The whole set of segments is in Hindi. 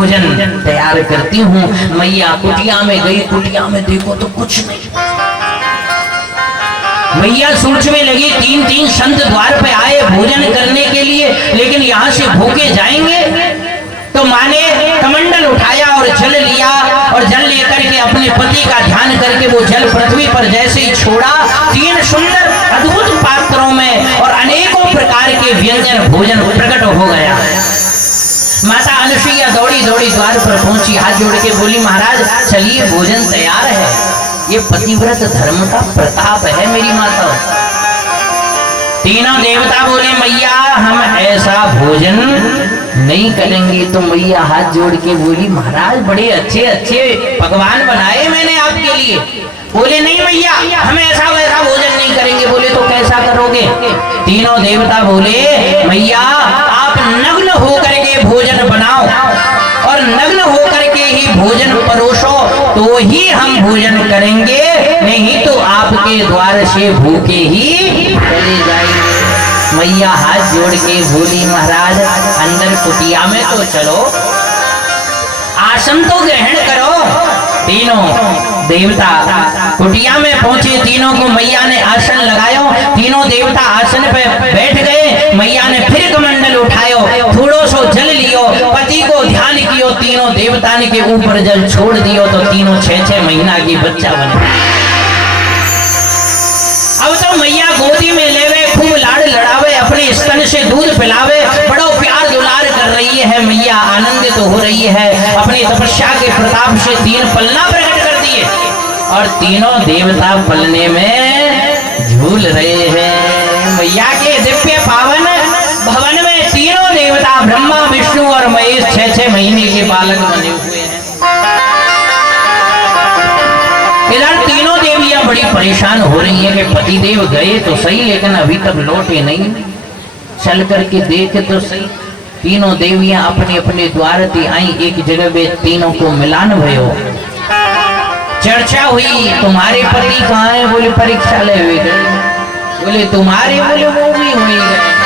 भोजन तैयार करती हूँ। मैया कुटिया में गई, कुटिया में देखो तो कुछ नहीं। मैया सोचने लगी, तीन तीन संत द्वार पे आए भोजन करने के लिए, लेकिन यहाँ से भूखे जाएंगे। तो माँ ने कमंडल उठाया और जल लिया, और जल लेकर के अपने पति का ध्यान करके वो जल पृथ्वी पर जैसे ही छोड़ा, तीन सुंदर अद्भुत पात्रों में और अनेकों प्रकार के व्यंजन भोजन प्रकट हो गया। माता अनुसुईया दौड़ी दौड़ी द्वार पर पहुंची, हाथ जोड़ के बोली, महाराज चलिए भोजन तैयार है। ये पतिव्रत धर्म का प्रताप है मेरी माता। तीनों देवता बोले, मैया हम ऐसा भोजन नहीं करेंगे। तो मैया हाथ जोड़ के बोली, महाराज बड़े अच्छे अच्छे पकवान बनाए मैंने आपके लिए। बोले, नहीं मैया हम ऐसा वैसा भोजन नहीं करेंगे। बोले, तो कैसा करोगे? तीनों देवता बोले, मैया आप नग्न होकर के भोजन बनाओ और नग्न होकर के ही भोजन परोसो, तो ही हम भोजन करेंगे, नहीं तो आपके द्वार से भूखे ही चले जाएंगे। मैया हाथ जोड़ के बोली, महाराज अंदर कुटिया में तो चलो, आसन तो ग्रहण करो। तीनों देवता कुटिया में पहुंचे, तीनों को मैया ने आसन लगायो। तीनों देवता आसन पे बैठ गए। मैया ने फिर कमंडल उठायो, थोड़ो सो जल लियो, पति को ध्यान कियो, तीनों देवता ने के ऊपर जल छोड़ दियो, तो तीनों 6-6 महीना की बच्चा बने। अब तो मैया गोदी में लेवे, खूब लाड़ लड़ावे, अपने स्तन से दूध पिलावे, बड़ो प्यार दुलार कर रही है। मैया आनंदित हो रही है, अपनी तपस्या के प्रताप से तीन पलना प्रकट कर दिए, और तीनों देवता पलने में झूल रहे हैं। मैया के दिव्य पावन भवन में तीनों देवता ब्रह्मा विष्णु और महेश 6-6 महीने के बालक बने हुए हैं। इधर तीनों देवियां बड़ी परेशान हो रही हैं कि पतिदेव गए तो सही, लेकिन अभी तक लौटे नहीं, चल करके देखे तो सही। तीनों देवियां अपने अपने द्वार ते आई, एक जगह पे तीनों को मिलान भयो। चर्चा हुई, तुम्हारे पति कहाँ है? बोले परीक्षा ले हुए गए। बोले तुम्हारे? बोले वो भी हुई गए।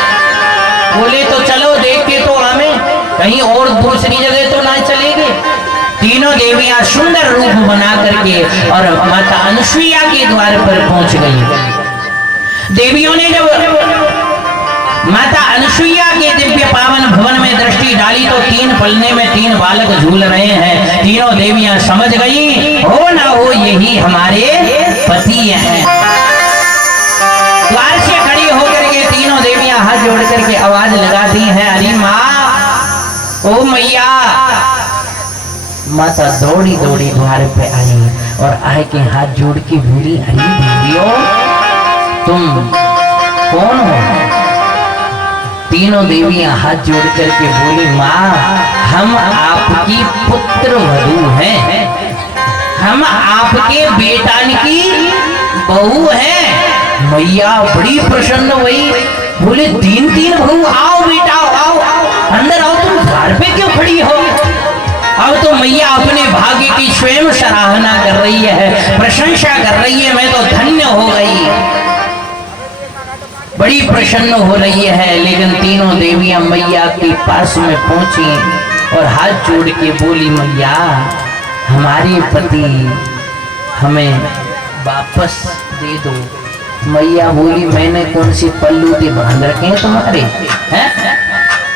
बोले तो चलो देख के तो हमें कहीं और दूसरी जगह तो ना चलेंगे। तीनों देवियां सुंदर रूप बना करके और माता अनुसुईया के द्वार पर पहुंच गई। देवियों ने जब माता अनुसुईया के दिव्य पावन भवन में दृष्टि डाली, तो तीन पलने में तीन बालक झूल रहे हैं। तीनों देवियां समझ गई, हो ना हो यही हमारे पति हैं। द्वार से खड़ी होकर के तीनों देवियां हाथ जोड़ करके आवाज लगाती हैं, अरे माँ, ओ मैया। माता दौड़ी दौड़ी द्वार पे आई और आए के हाथ जोड़ के बोली, अरे देवियों तुम कौन हो? तीनों देवियां हाथ जोड़ करके बोली, माँ हम आपकी पुत्र वधू हैं, हम आपके बेटा की बहू हैं। मैया बड़ी प्रसन्न हुई, बोले, तीन तीन बहू, आओ बेटा आओ, अंदर आओ, तुम द्वार पे क्यों खड़ी हो? अब तो मैया अपने भाग्य की स्वयं सराहना कर रही है, प्रशंसा कर रही है, मैं तो धन्य हो गई, बड़ी प्रसन्न हो रही है। लेकिन तीनों देवियां मैया के पास में पहुंची और हाथ जोड़ के बोली, मैया हमारे पति हमें वापस दे दो। मैया बोली, मैंने कौन सी पल्लू के बांध रखे हैं तुम्हारे? हैं?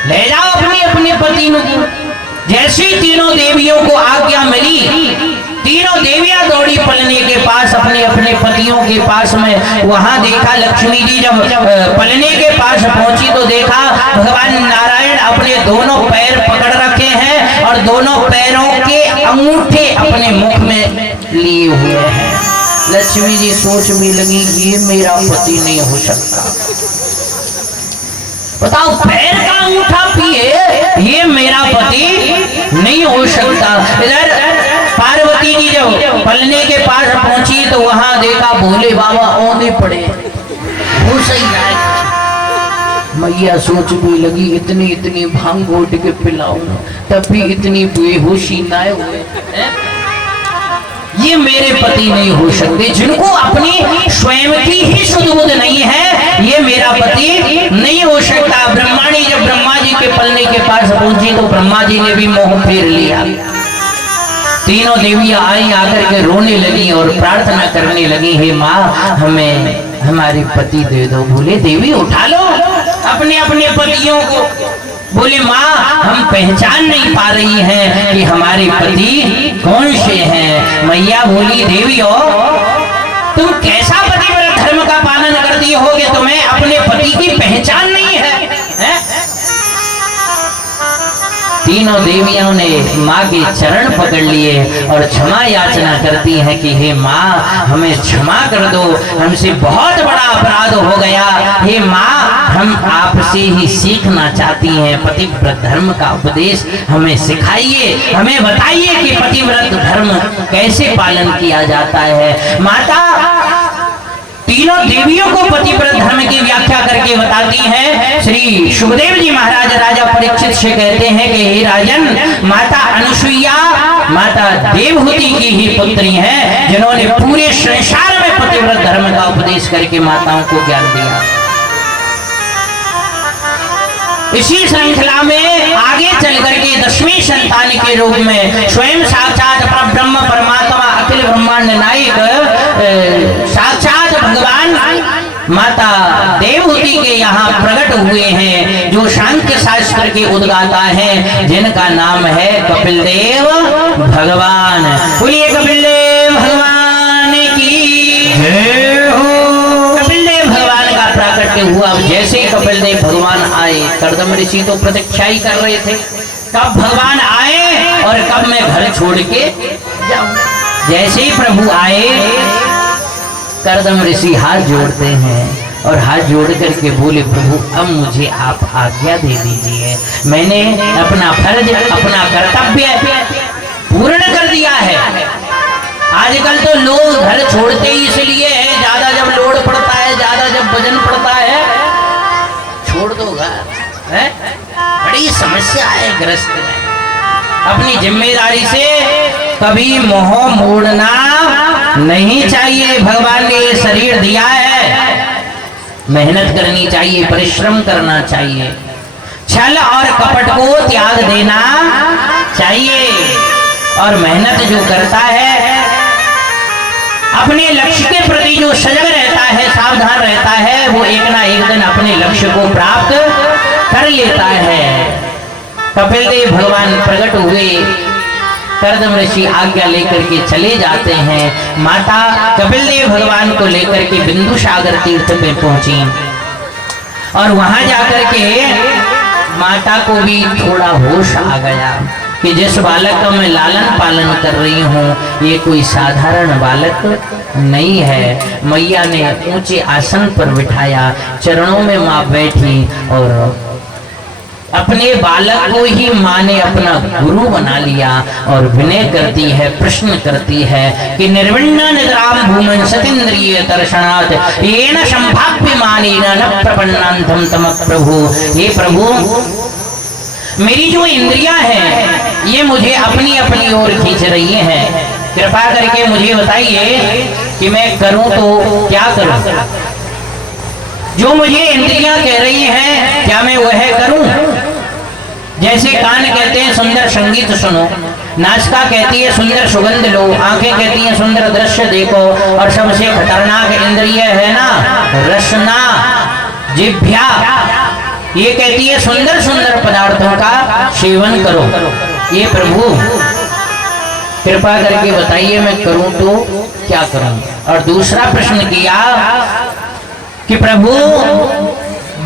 ले जाओ अपने अपने पति को। जैसे ही तीनों देवियों को आज्ञा मिली, तीनों देवियां दौड़ी पलने के पास, अपने अपने पतियों के पास में। वहां देखा लक्ष्मी जी जब पलने के पास पहुंची तो देखा भगवान नारायण अपने दोनों पैर पकड़ रखे हैं और दोनों पैरों के अंगूठे अपने मुख में लिए हुए हैं। लक्ष्मी जी सोच भी लगी, ये मेरा पति नहीं हो सकता। बताओ, पैर का अंगूठा पिए, ये मेरा पति नहीं हो सकता। इधर पार्वती जी जब पलने के पास पहुंची तो वहां देखा भोले बाबा औंधे पड़े, वो सही है। मैया सोच भी लगी, इतनी इतनी भांग घोट के पिलाऊं तब भी इतनी बेहोशी ना हुए। ये मेरे पति नहीं हो सकते। जिनको अपनी स्वयं की ही शुद्ध बुद्ध नहीं है, ये मेरा पति नहीं हो सकता। ब्रह्माणी जब ब्रह्मा जी के पलने के पास पहुंची तो ब्रह्मा जी ने भी मोह फेर लिया। तीनों देवियां आई, आकर के रोने लगी और प्रार्थना करने लगी, हे माँ हमें हमारे पति दे दो। बोले देवी उठा लो अपने अपने पतियों को। बोले माँ हम पहचान नहीं पा रही हैं कि हमारे पति कौन से हैं। मैया बोली देवी हो तुम कैसा पतिव्रत धर्म का पालन करती हो कि तुम्हें अपने पति की पहचान नहीं है? तीनों देवियों ने माँ के चरण पकड़ लिए और क्षमा याचना करती हैं कि हे माँ हमें क्षमा कर दो, हमसे बहुत बड़ा अपराध हो गया। हे माँ हम आपसे ही सीखना चाहती हैं, पतिव्रत धर्म का उपदेश हमें सिखाइए, हमें बताइए कि पतिव्रत धर्म कैसे पालन किया जाता है। माता तीनों देवियों को पतिव्रत धर्म की व्याख्या करके बताती हैं। श्री सुखदेव जी महाराज राजा परीक्षित से कहते हैं कि हे राजन, माता अनुसुईया माता देवहूति की ही पुत्री हैं, जिन्होंने पूरे संसार में पतिव्रत धर्म का उपदेश करके माताओं को ज्ञान दिया। इसी श्रृंखला में आगे चल करके 10वीं संतान के रूप में स्वयं साक्षात परब्रह्म परमात्मा अखिल ब्रह्मांड नायक साक्षात भगवान माता देवहूति के यहाँ प्रकट हुए हैं, जो सांख्य शास्त्र के उद्गाता हैं, जिनका नाम है कपिल देव भगवान। बोलिए कपिल देव भगवान की जय हो। प्राकट्य हुआ। जैसे ही कपिल देव भगवान आए, कर्दम ऋषि तो प्रतीक्षा ही कर रहे थे कब भगवान आए और कब मैं घर छोड़ के जाऊं। जैसे ही प्रभु आए, कर्दम ऋषि हाथ जोड़ते हैं और हाथ जोड़ करके बोले प्रभु अब मुझे आप आज्ञा दे दीजिए, मैंने अपना फर्ज अपना कर्तव्य पूर्ण कर दिया है। आजकल तो लोग घर छोड़ते ही इसलिए है, ज्यादा जब लोड पड़ता है, ज्यादा जब वजन पड़ता है, छोड़ दो घर है। बड़ी समस्या है ग्रस्त में। अपनी जिम्मेदारी से कभी मोह मोड़ना नहीं चाहिए। भगवान ने ये शरीर दिया है, मेहनत करनी चाहिए, परिश्रम करना चाहिए, छल और कपट को त्याग देना चाहिए। और मेहनत जो करता है, अपने लक्ष्य के प्रति जो सजग रहता है, सावधान रहता है, वो एक ना एक दिन अपने लक्ष्य को प्राप्त कर लेता है। कपिल देव भगवान प्रकट हुए, कर्दम ऋषि आज्ञा लेकर के चले जाते हैं। माता कपिल देव भगवान को लेकर के बिंदु सागर तीर्थ पे पहुंची और वहां जाकर के माता को भी थोड़ा होश आ गया कि जिस बालक का मैं लालन पालन कर रही हूँ ये कोई साधारण बालक नहीं है। मैया ने ऊंचे आसन पर बिठाया, चरणों में माँ बैठी और अपने बालक को ही माँ ने अपना गुरु बना लिया और विनय करती है, प्रश्न करती है कि निर्विण्ण निद्राम भूमन सतीन्द्रिय दर्शनात् येन संभाव्य मानेन न प्रपन्नान्तं तम प्रभु। हे प्रभु, मेरी जो इंद्रियां हैं ये मुझे अपनी अपनी ओर खींच रही हैं, कृपा करके मुझे बताइए कि मैं करूं तो क्या करूं। जो मुझे इंद्रियां कह रही हैं क्या मैं वह करूं? जैसे कान कहते हैं सुंदर संगीत सुनो, नासिका कहती है सुंदर सुगंध लो, आंखें कहती हैं सुंदर दृश्य देखो, और सबसे खतरनाक इंद्रिय है ना रसना, जिह्वा, ये कहती है सुंदर सुंदर पदार्थों का सेवन करो। ये प्रभु कृपा करके बताइए मैं करूं तो क्या करूं। और दूसरा प्रश्न किया कि प्रभु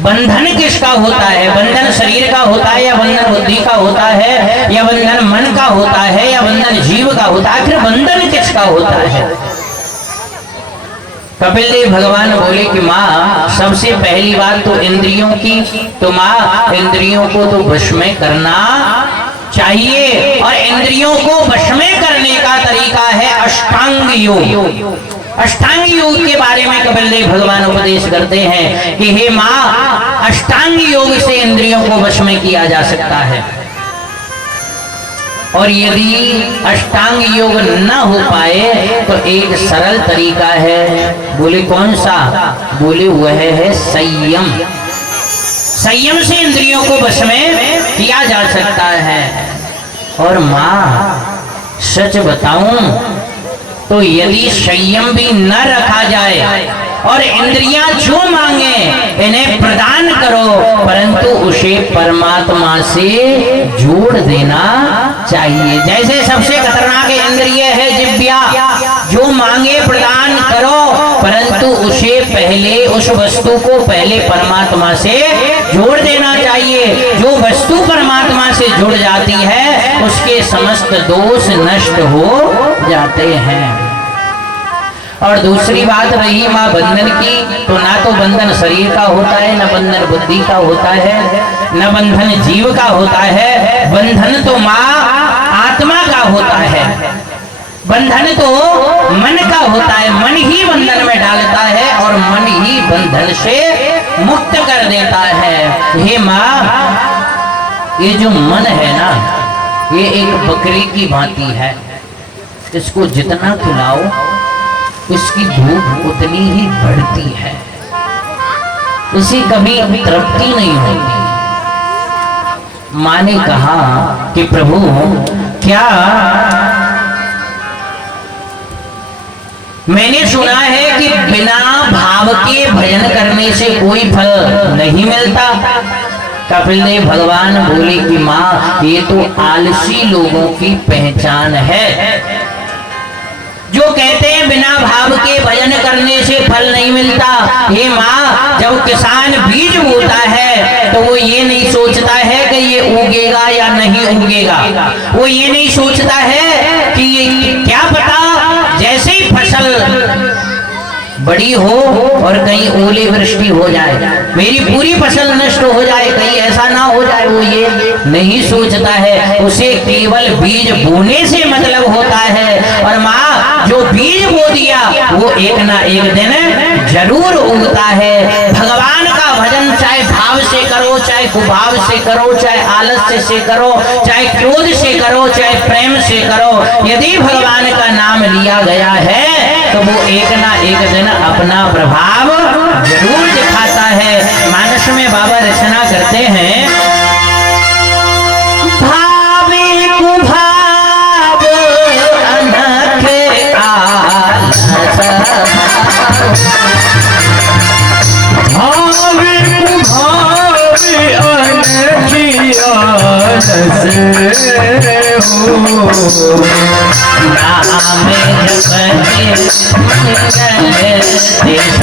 बंधन किसका होता है? बंधन शरीर का होता है या बंधन बुद्धि का होता है या बंधन मन का होता है या बंधन जीव का होता है? आखिर बंधन किसका होता है? कपिल देव भगवान बोले कि माँ सबसे पहली बात तो इंद्रियों की, तो माँ इंद्रियों को तो वश में करना चाहिए और इंद्रियों को वश में करने का तरीका है अष्टांग योग। अष्टांग योग के बारे में कपिल देव भगवान उपदेश करते हैं कि हे माँ अष्टांग योग से इंद्रियों को वश में किया जा सकता है। और यदि अष्टांग योग न हो पाए तो एक सरल तरीका है। बोले कौन सा? बोले वह है संयम। संयम से इंद्रियों को वश में किया जा सकता है। और माँ सच बताऊं तो यदि संयम भी न रखा जाए और इंद्रियां जो मांगे इन्हें प्रदान करो, परंतु उसे परमात्मा से जोड़ देना चाहिए। जैसे सबसे खतरनाक इंद्रिय है जिह्वा, जो मांगे प्रदान करो, परंतु उसे पहले, उस वस्तु को पहले परमात्मा से जोड़ देना चाहिए। जो वस्तु परमात्मा से जुड़ जाती है उसके समस्त दोष नष्ट हो जाते हैं। और दूसरी बात रही माँ बंधन की, तो ना तो बंधन शरीर का होता है, न बंधन बुद्धि का होता है, न बंधन जीव का होता है। बंधन तो माँ आत्मा का होता है। बंधन तो मन का होता है। मन ही बंधन में डालता है और मन ही बंधन से मुक्त कर देता है। हे माँ, ये जो मन है ना, ये एक बकरी की भांति है। इसको जितना खिलाओ इसकी भूख उतनी ही बढ़ती है, इसे कभी तृप्ति नहीं होती। माँ ने कहा कि प्रभु, क्या मैंने सुना है कि बिना भाव के भजन करने से कोई फल नहीं मिलता। कपिल देव भगवान बोले कि माँ, ये तो आलसी लोगों की पहचान है, जो कहते हैं बिना भाव के भजन करने से फल नहीं मिलता। ये माँ, जब किसान बीज बोता है तो वो ये नहीं सोचता है कि ये उगेगा या नहीं उगेगा। वो ये नहीं सोचता है कि ये क्या पता जैसे ही फसल बड़ी हो और कहीं ओले वृष्टि हो जाए, मेरी पूरी फसल नष्ट हो जाए, कहीं ऐसा ना हो जाए, वो ये नहीं सोचता है। उसे केवल बीज बोने से मतलब होता है। और माँ, जो बीज बो दिया वो एक ना एक दिन जरूर उगता है। भगवान का भजन चाहे भाव से करो, चाहे कुभाव से करो, चाहे आलस्य से करो, चाहे क्रोध से करो, चाहे प्रेम से करो, यदि भगवान का नाम लिया गया है तो वो एक ना एक दिन अपना प्रभाव जरूर दिखाता है। मानस में बाबा रचना करते हैं, भावे कुभाव अनख आलस, भावे कुभाव अनख आलस हो, नाम जपते मंगल देश